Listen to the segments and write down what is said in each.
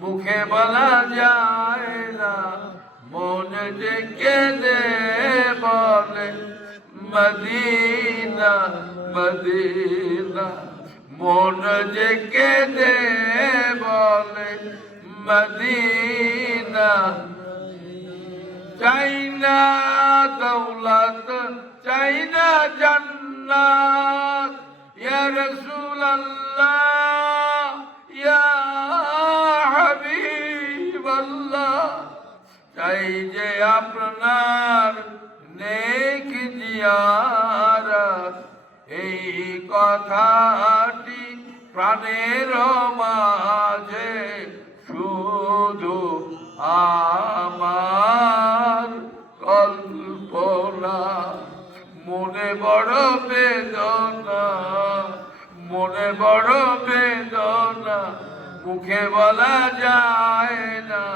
মুখে বলা যায় না, মন যে কেঁদে বলে, মদিনা মদিনা। মন যে কেঁদে বলে, মদিনা। চাই না দৌলত চাই না জান্নাত চাই যে আপনার নেক এই কথাটি প্রাণের মাঝে শুধু আমার কল্পনা। মনে বড় বেদনা, মনে বড় বেদনা, মুখে বলা যায় না।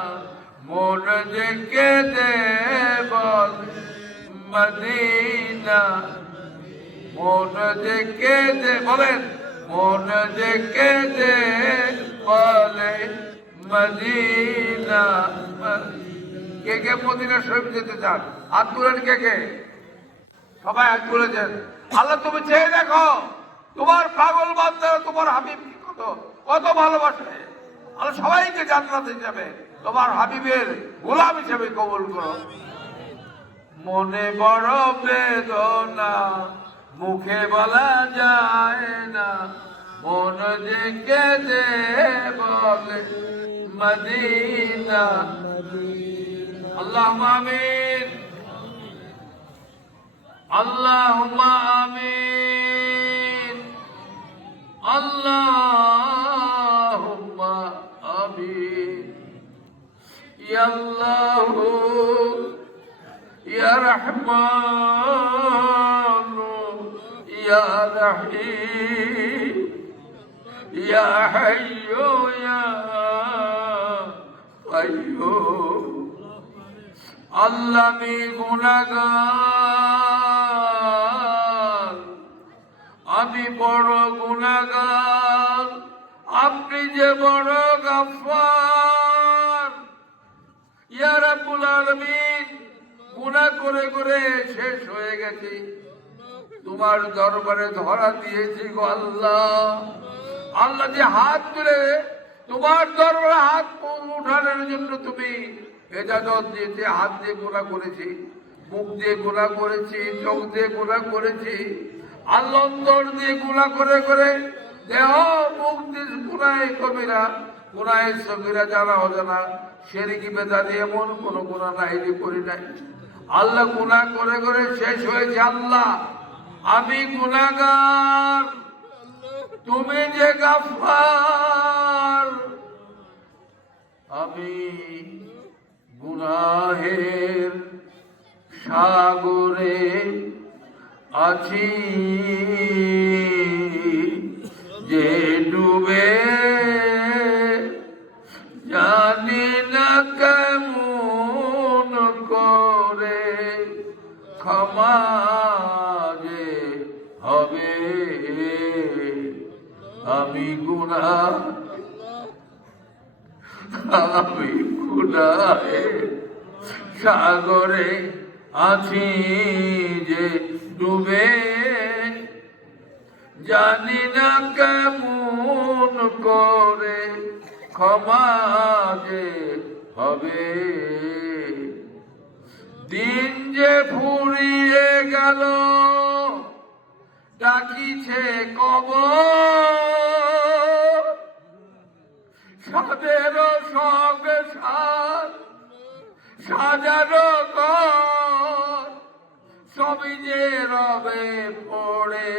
মন যে কেঁদে বল মদিনা। মন যে কেঁদে বলেন, মন যে কেঁদে বলে মদিনা। কে কে মদিনা শরীফ যেতে চান? হাত তুলেন কে কে? সবাই হাত তুলেছেন আল্লাহ, তুমি চেয়ে দেখো, তোমার পাগল বান্দারা, তোমার হাবিব কত কত ভালোবাসে। আল্লাহ সবাইকে জান্নাত হিসাবে তোমার হাবিবের গোলাম হিসেবে কবুল করো। মনে বড় বেদনা, মুখে বলা যায় না। মন যে কেঁদে বলে মদিনা। আল্লাহ আমিন। আল্লাহ আমিন। আল্লাহ আমিন। ইয়াল্লাহু يا رحمن يا رحيم يا حي يا قيوم আল্লাহ আমি গুণাগার আমি বড় গুণাগার আপনি যে বড় গাফার ইয়া রাব্বুল আলামিন, গুনাহ করে করে শেষ হয়ে গেছি। তোমার দরবারে ধরা দিয়েছি গো আল্লাহ। আল্লাহ যে হাত তুলে তোমার দরবারে হাত উঠানোর জন্য তুমি এজাজত দিয়েছে হাত দিয়ে গোনা করেছি, মুখ দিয়ে গোনা করেছি, চোখ দিয়ে গোনা করেছি, আল্লাহ অন্তর দিয়ে গোনা করে করে দেহ, মুখ দিয়ে গুনায় কবিরা গুনায় সবিরা জানা অজানা, সেরিকি বেদানি এমন কোনো গুণা নাই যে করি নাই। আল্লাহ গুনাহ করে করে শেষ হয়েছে আল্লাহ। আমি গুনাহগার তুমি যে গাফার আমি গুনাহের সাগরে আছি। যে ডুবে ক্ষমা যে হবে। আমি গুণা আমি গুণায় সাগরে আছি যে ডুবে। জানি না কেমন করে ক্ষমা যে হবে। দিন যে ফুরিয়ে গেল, ডাকিছে কবর। সাদের সঙ্গে সাজ সাজানো ঘর, সবই যে রবে পড়ে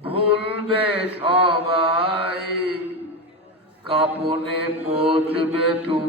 ভুলবে সবাই, কাপনে পচবে তুমি